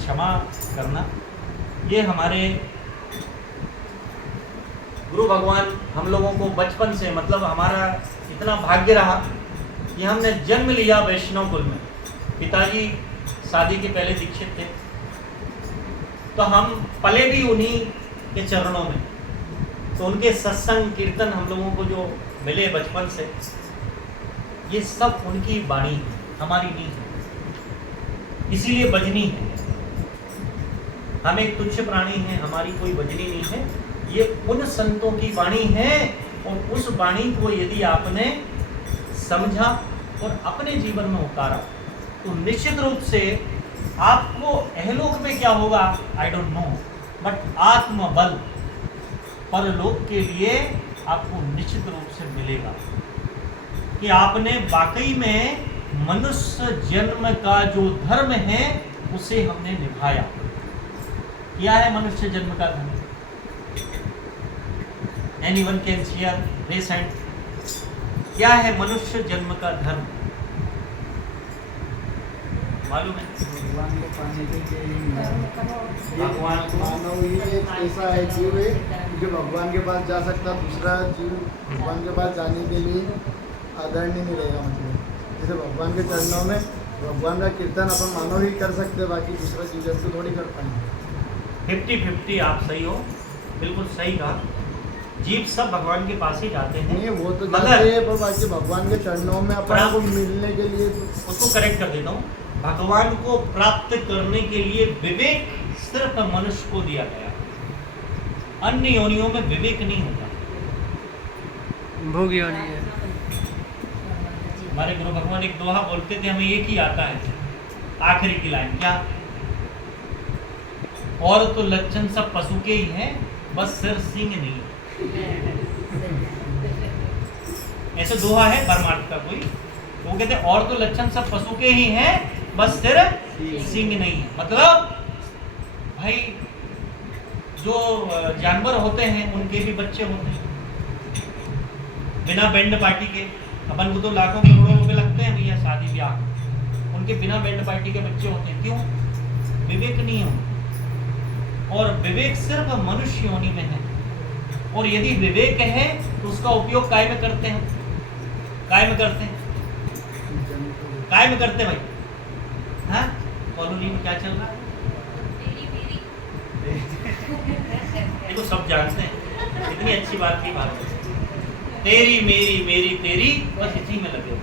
क्षमा करना। ये हमारे गुरु भगवान हम लोगों को बचपन से, मतलब हमारा इतना भाग्य रहा कि हमने जन्म लिया वैष्णव कुल में। पिताजी शादी के पहले दीक्षित थे, तो हम पले भी उन्हीं के चरणों में। तो उनके सत्संग कीर्तन हम लोगों को जो मिले बचपन से, ये सब उनकी वाणी है, हमारी नहीं है। इसीलिए बजनी है। हम एक तुच्छ प्राणी हैं, हमारी कोई बजनी नहीं है। ये उन संतों की वाणी है, और उस वाणी को यदि आपने समझा और अपने जीवन में उतारा तो निश्चित रूप से आपको अहलोक में क्या होगा आई डोंट नो, बट आत्मबल परलोक के लिए आपको निश्चित रूप से मिलेगा कि आपने वाकई में मनुष्य जन्म का जो धर्म है उसे हमने निभाया। क्या है मनुष्य जन्म का धर्म? Anyone can share raise hand. क्या है मनुष्य जन्म का धर्म? मालूम है? भगवान को पाने के लिए भगवान को मानव ही एक ऐसा है जीव है जो भगवान के पास जा सकता, दूसरा जीव भगवान के पास जाने के लिए आदरणीय नहीं रहेगा। मतलब जैसे भगवान के चरणों में भगवान का कीर्तन अपन मानव ही कर सकते, बाकी दूसरा जीव जंतु थोड़ी कर पाएंगे। 50-50 आप सही हो, बिल्कुल सही कहा। जीव सब भगवान के पास ही जाते हैं। नहीं वो तो मगर जाते हैं, पर बाकी भगवान के चरणों में अपन को मिलने के लिए उसको करेक्ट कर देता हूँ। भगवान को प्राप्त करने के लिए विवेक सिर्फ मनुष्य को दिया गया, अन्य योनियों में विवेक नहीं होता। भोग योनि है। हमारे गुरु भगवान एक दोहा बोलते थे, हमें एक ही आता है, आखिरी की लाइन क्या? और तो लक्षण सब पशु के ही हैं, बस सिर सिंह नहीं। ऐसे दोहा है परमार्थ का कोई, वो कहते हैं और तो लक्षण सब पशु के ही हैं, बस सिर सिंह नहीं है। मतलब भाई जो जानवर होते हैं उनके भी बच्चे होते हैं, बिना बैंड पार्टी के। अपन को तो लाखों करोड़ों रुपए लगते हैं भैया शादी ब्याह, उनके बिना बैंड पार्टी के बच्चे होते हैं। क्यों? विवेक नहीं हो, और विवेक सिर्फ मनुष्य योनि में है। और यदि विवेक है तो उसका उपयोग काय में करते हैं? काय में करते हैं? काय में करते हैं भाई? हाँ, कॉलोनी में क्या चल रहा है? देखो सब जानते हैं, इतनी अच्छी बात की बात है। तेरी मेरी मेरी तेरी, बस इसी में लगे हो।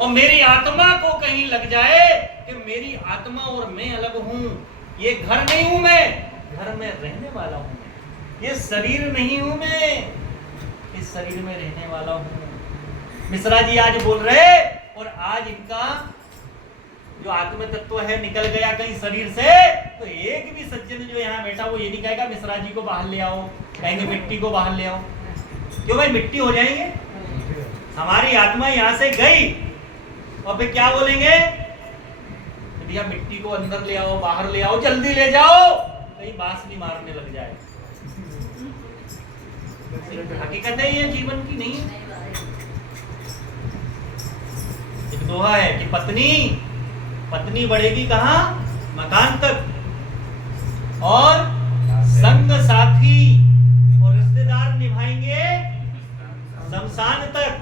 और मेरी आत्मा को कहीं लग जाए कि मेरी आत्मा और मैं अलग हूं, ये घर नहीं हूं मैं, घर में रहने वाला हूं, ये शरीर नहीं हूं मैं, इस शरीर में रहने वाला हूं। मिश्रा जी आज बोल रहे, और आज इनका जो आत्म तत्व है निकल गया कहीं शरीर से, तो एक भी सज्जन जो यहाँ बैठा वो ये नहीं कहेगा मिश्रा जी को बाहर ले आओ, कहेंगे मिट्टी को बाहर ले आओ। क्यों भाई? मिट्टी हो जाएंगे। हमारी आत्मा यहाँ से गई और फिर क्या बोलेंगे? भैया मिट्टी को अंदर ले आओ, बाहर ले आओ, जल्दी ले जाओ, कहीं बांसुरी मारने लग जाए। हकीकत है ये जीवन की नहीं है। एक दोहा है कि पत्नी बढ़ेगी कहाँ? मकान तक, और संग साथी और रिश्तेदार निभाएंगे शमशान तक,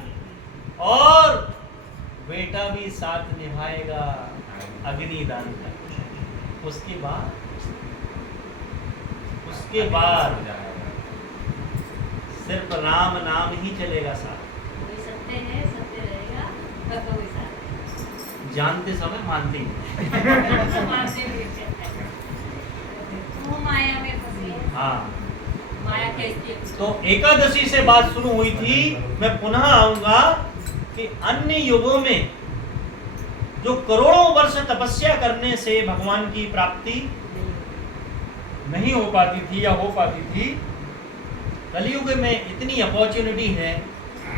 और बेटा भी साथ निभाएगा अग्निदान तक। उसके बाद सिर्फ राम नाम ही चलेगा साथ। सत्य है, सत्य रहेगा, कोई साथ जानते समय मानते ही। वो माया में फंसी है। हाँ, माया कैसी है? तो एकादशी से बात शुरू हुई थी। मैं पुनः आऊंगा कि अन्य युगों में जो करोड़ों वर्ष तपस्या करने से भगवान की प्राप्ति नहीं हो पाती थी या हो पाती थी, कलयुग में इतनी अपॉर्चुनिटी है,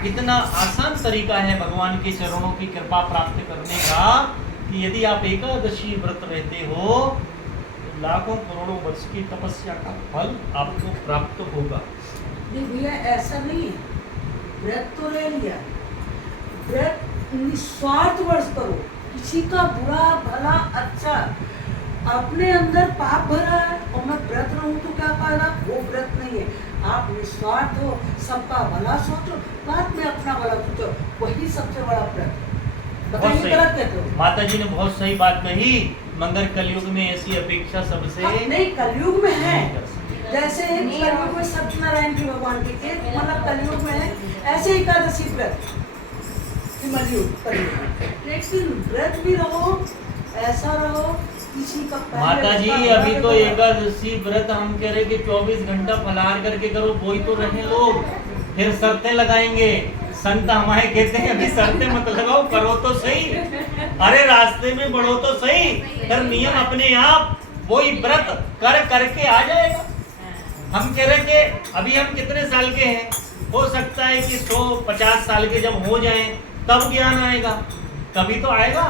इतना आसान तरीका है भगवान के चरणों की कृपा प्राप्त करने का कि यदि आप एकादशी व्रत रहते हो तो लाखों करोड़ों वर्ष की तपस्या का फल आपको प्राप्त होगा। नहीं भैया ऐसा नहीं है, व्रत तो ले लिया, व्रत निस्वार्थ वर्ष करो, किसी किसी का बुरा भला अच्छा, अपने अंदर पाप भरा है और मैं व्रत रहूं तो क्या फायदा? वो व्रत नहीं है। आप निस्वार्थ हो, सबका भला सोचो, बाद में अपना भला सोचो, वही सबसे बड़ा व्रत। बहुत बताइए सही। गलत कहते हो? माता जी ने बहुत सही बात कही, मगर कलयुग में ऐसी अपेक्षा सबसे नहीं, कलयुग में है। नहीं कर सकते। जैसे कलयुग में सत्यनारायण की भगवान की मतलब कलयुग में है, ऐसे ही एकादशी व्रत कलयुग में। लेकिन व्रत भी रहो, ऐसा रहो किसी का पहले माता जी उसका अभी तो भला एकादशी व्रत हम कह रहे कि 24 घंटा फलाहार करके करो, कोई तो रहे लोग, फिर शर्तें लगाएंगे। संत हमारे कहते हैं अभी शर्तें मत लगाओ, करो तो सही, अरे रास्ते में बढ़ो तो सही, फिर नियम अपने आप वही व्रत कर करके आ जाएगा। हम कह रहे कि अभी हम कितने साल के हैं, हो सकता है कि 150 साल के जब हो जाएं तब ज्ञान आएगा, कभी तो आएगा,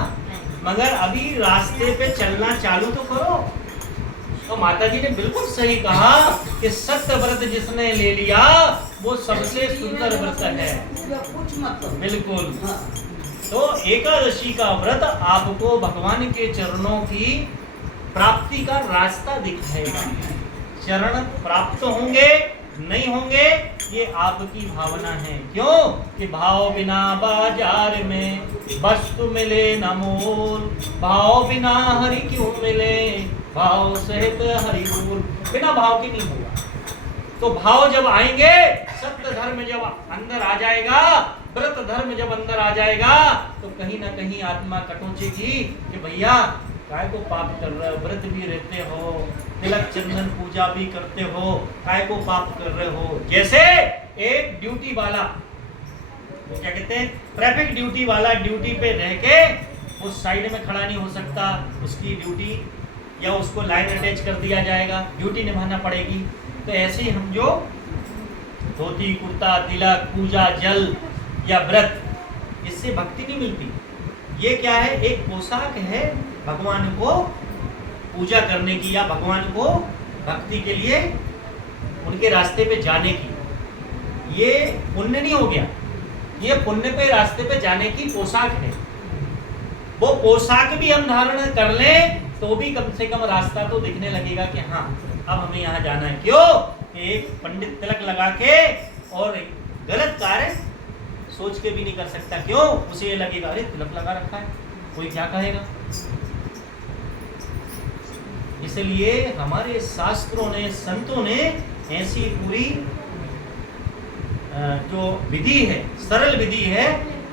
मगर अभी रास्ते पे चलना चालू तो करो। तो माता जी ने बिल्कुल सही कहा कि सत्य व्रत जिसने ले लिया वो सबसे सुंदर व्रत है। कुछ मत करो। बिल्कुल। हाँ। तो एकादशी का व्रत आपको भगवान के चरणों की प्राप्ति का रास्ता दिखाएगा। चरण प्राप्त होंगे नहीं होंगे ये आपकी भावना है। क्यों कि भाव बिना बाजार में वस्तु मिले न मोल, भाव बिना हरि क्यों मिले, भाव सहित हरि बोल। बिना भाव के नहीं होगा। तो भाव जब आएंगे, सत्य धर्म जब अंदर आ जाएगा, व्रत धर्म जब अंदर आ जाएगा, तो कहीं ना कहीं आत्मा कटोचेगी कि भैया काय को पाप कर रहे हो, व्रत भी रहते हो, तिलक चंदन पूजा भी करते हो, काय को पाप कर रहे हो। जैसे एक ड्यूटी वाला, तो क्या कहते हैं, ट्रैफिक ड्यूटी वाला ड्यूटी पे रह के उस साइड में खड़ा नहीं हो सकता, उसकी ड्यूटी या उसको लाइन अटैच कर दिया जाएगा, ड्यूटी निभाना पड़ेगी। तो ऐसे ही हम जो धोती कुर्ता तिलक पूजा जल या व्रत, इससे भक्ति नहीं मिलती। ये क्या है, एक पोशाक है भगवान को पूजा करने की या भगवान को भक्ति के लिए उनके रास्ते पे जाने की। ये पुण्य नहीं हो गया, ये पुण्य पे रास्ते पे जाने की पोशाक है। वो पोशाक भी हम धारण कर लें तो भी कम से कम रास्ता तो दिखने लगेगा कि हाँ अब हमें यहाँ जाना है। क्यों? एक पंडित तिलक लगा के और गलत कार्य सोच के भी नहीं कर सकता। क्यों? उसे ये लगेगा अरे तिलक लगा रखा है, कोई क्या कहेगा। इसलिए हमारे शास्त्रों ने, संतों ने ऐसी पूरी जो विधि है, सरल विधि है,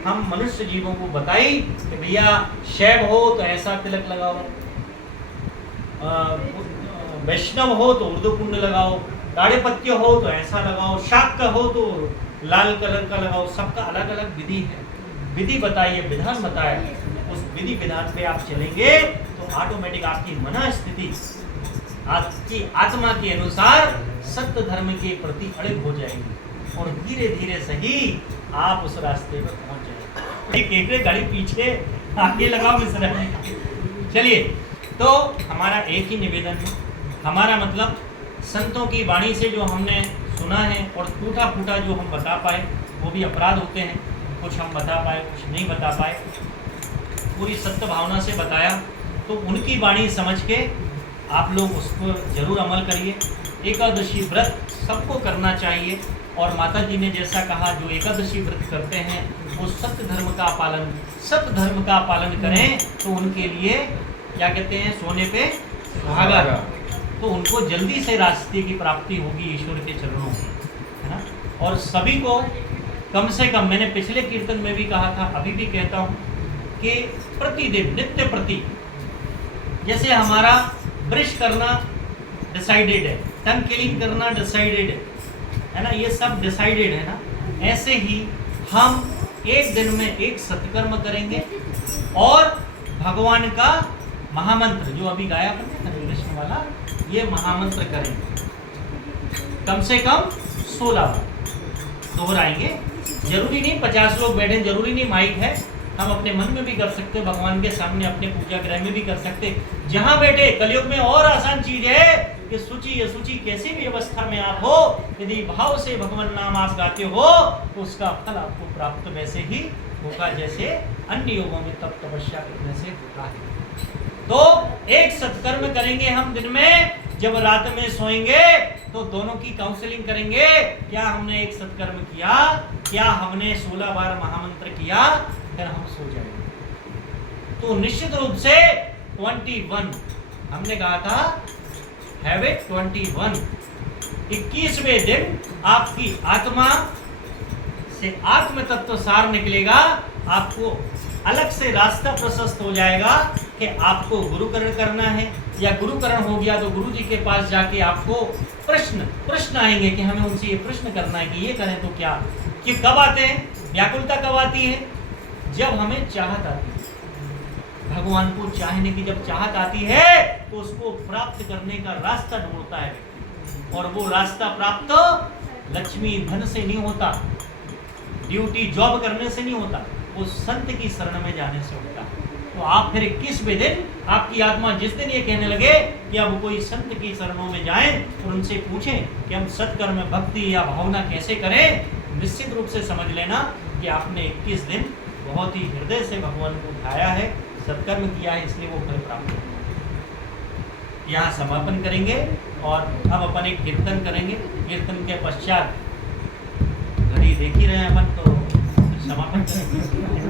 हम मनुष्य जीवों को बताई कि भैया शैव हो तो ऐसा तिलक लगाओ, वैष्णव हो तो ऊर्ध्वपुंड लगाओ, दाढ़े पत्य हो तो ऐसा लगाओ, शाक्त हो तो लाल कलर का लगाओ। सबका अलग अलग विधि है। विधि बताइए, विधान बताए, उस विधि विधान पे आप चलेंगे तो ऑटोमेटिक आपकी मन स्थिति आपकी आत्मा के अनुसार सत्य धर्म के प्रति अड़िग हो जाएगी और धीरे धीरे सही आप उस रास्ते पर पहुंच जाएंगे। एक गाड़ी पीछे आगे लगाओ मिश्रा। चलिए, तो हमारा एक ही निवेदन है, हमारा मतलब संतों की वाणी से जो हमने सुना है और टूटा फूटा जो हम बता पाए वो भी अपराध होते हैं। कुछ हम बता पाए, कुछ नहीं बता पाए, पूरी सत्य भावना से बताया। तो उनकी वाणी समझ के आप लोग उसको जरूर अमल करिए। एकादशी व्रत सबको करना चाहिए और माता जी ने जैसा कहा जो एकादशी व्रत करते हैं वो सत्य धर्म का पालन करें तो उनके लिए क्या कहते हैं, सोने पे सुहागा, तो उनको जल्दी से रास्ते की प्राप्ति होगी ईश्वर के चरणों में, है ना। और सभी को कम से कम, मैंने पिछले कीर्तन में भी कहा था, अभी भी कहता हूँ कि प्रतिदिन नित्य प्रति, जैसे हमारा ब्रश करना डिसाइडेड है, टंग क्लीन करना डिसाइडेड है ना, ये सब डिसाइडेड है ना, ऐसे ही हम एक दिन में एक सत्कर्म करेंगे और भगवान का महामंत्र जो अभी गाया हमने कृष्ण वाला, ये महामंत्र करेंगे कम से कम 16 बार दोहराएंगे। जरूरी नहीं 50 लोग बैठे, जरूरी नहीं माइक है, हम अपने मन में भी कर सकते, भगवान के सामने अपने पूजा गृह में भी कर सकते, जहां बैठे। कलयुग में और आसान चीज है कि सूची असूची कैसी भी अवस्था में आप हो, यदि भाव से भगवान नाम आप गाते हो तो उसका फल आपको प्राप्त वैसे ही होगा जैसे अन्य योगों में तप तपस्या करने से होता है। तो एक सत्कर्म करेंगे हम दिन में, जब रात में सोएंगे तो दोनों की काउंसलिंग करेंगे, क्या हमने एक सत्कर्म किया, क्या हमने 16 बार महामंत्र किया, फिर हम सो जाएंगे। तो निश्चित रूप से 21 हमने कहा था, हैबिट 21, 21वें दिन आपकी आत्मा से आत्म तत्व सार निकलेगा, आपको अलग से रास्ता प्रशस्त हो जाएगा कि आपको गुरुकरण करना है, या गुरुकरण हो गया तो गुरु जी के पास जाके आपको प्रश्न आएंगे कि हमें उनसे ये प्रश्न करना है कि ये करें तो क्या, कि कब आते हैं, व्याकुलता कब आती है, जब हमें चाहत आती है। भगवान को चाहने की जब चाहत आती है तो उसको प्राप्त करने का रास्ता ढूंढता है, और वो रास्ता प्राप्त लक्ष्मी धन से नहीं होता, ड्यूटी जॉब करने से नहीं होता, वो संत की शरण में जाने से होता। तो आप फिर 21वें दिन आपकी आत्मा जिस दिन ये कहने लगे कि अब कोई संत की शरणों में जाएं और उनसे पूछें कि हम सत्कर्म भक्ति या भावना कैसे करें, निश्चित रूप से समझ लेना कि आपने 21 दिन बहुत ही हृदय से भगवान को ध्याया है, सत्कर्म किया है, इसलिए वो फल प्राप्त होगा। यहाँ समापन करेंगे और अब अपन एक कीर्तन करेंगे। कीर्तन के पश्चात घड़ी देख ही रहे हैं अपन, तो समापन करेंगे।